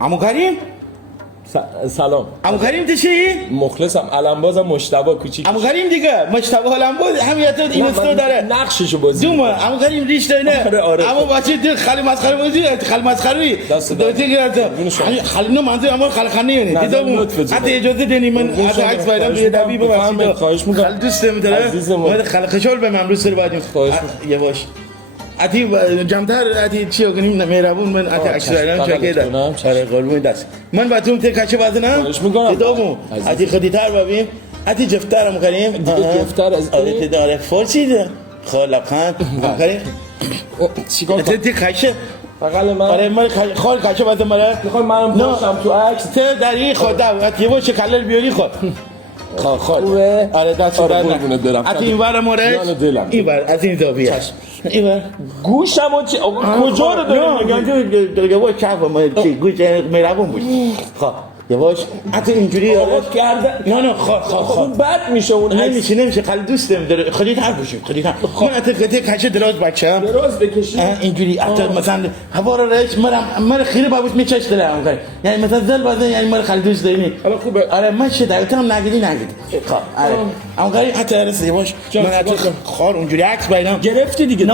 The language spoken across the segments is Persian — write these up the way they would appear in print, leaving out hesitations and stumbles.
عمو کریم سلام عمو کریم تشی؟ مخلصم علمبازم مجتبی کوچیک عمو کریم دیگه مجتبی علمباز همیت این استو داره نقششو بازی دوما عمو کریم ریش داره آره. عمو بچه دل خالی مسخره بازی خالی مسخره دوتی گرفت خالی نه منظور اما خالی خانه نه دیدم حتی اجازه دینی من حتی عکس بایدم توی دبی ببخشید خواهش می‌کنم خالی دوستم داره من خالی خشول به من روز بعدیم خواهش یواش اتی جمتر اتی چی کنیم مهربون من اتی عکس بایدم چه کردم آره قربون دست من با تو کاچه بازنم خواهش می‌کنم دیدم اتی خودی‌تر ببین اتی جفترم کنیم جفتر از آره داره فرسیده خالقان کریم چیکار کنم تی کاچه بغل من آره من خال کاچه بازم مرا میخوای منم باشم تو عکس ته در این خدا اتی وش کلل بیاری خود خال خوبه آره دست آره، در قربونت برم. اتی این ور مورد جان دلم. این ور از این زاویه این ور گوشمو چی آقا کجا رو داری میگن یواش چپ ما چی گوش مهربون باش خب یواش اتی اینجوری آقا کرده نه خال خوب بد میشه اون عکس نمیشه خیلی دوستم داره خودت هر باشی خودت من اتی کاچه دراز بچم دراز بکشی اینجوری حتی مثلا هوا رو رئیس من خیلی بابوش میچش دارم یعنی مثلا زل بازه یعنی من خیلی دوست دارم حالا خوبه آره من شده تو هم نگیدی خب آره اما گاری حتی رسیده باش من حتی خار اونجوری عکس بایدم گرفتی دیگه نه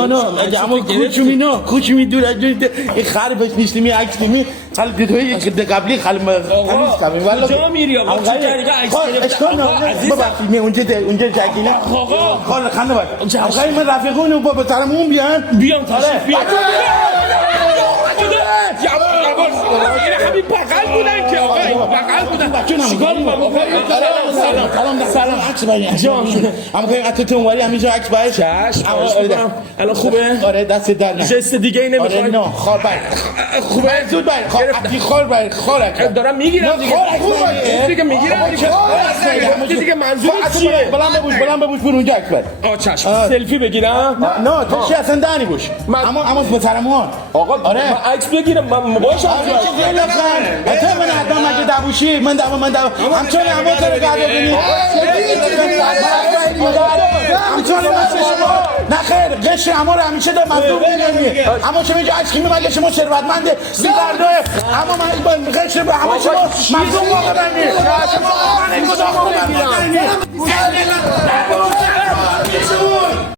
اما کوچومی نه کوچومی دور از این خر بهش نیستمی عکس نمی خالی دیدوی قبلی خالی تمیز کمی والله کجا میری آقا چه طریقه عکس گرفتی آقا عزیزم ببخشید اونجا جگینا آقا خال خنده باش آقا من رفیقون با طرمون بیان تشریف بیار همین بغل بودن که آقا بغل بودن چیکار می‌کنم سلام عکس باید جان اما که اتو اونوری همینجا عکس باید چش الان خوبه آره دست در نه جست دیگه ای نمیخوای آره نه خال باید خوبه زود باید خال باید خال دارم میگیرم دیگه میگیرم دیگه منظور چیه بلند ببوش برو اونجا عکس باید آ چشم سلفی بگیرم نه تو چی اصلا دانی بوش اما به طرمون آقا من عکس بگیرم من باشم تو من حتما مگه دبوشی من همچنان همه کار گرده کنی همچنان شما نه خیر قشر همه رو همیشه دار مظلوم میگنی اما چه میگه عکس خیمی مگه شما ثروتمنده سیگاردوه اما من قشر به همه شما مظلوم واقع بندی شما من کدام واقع بندی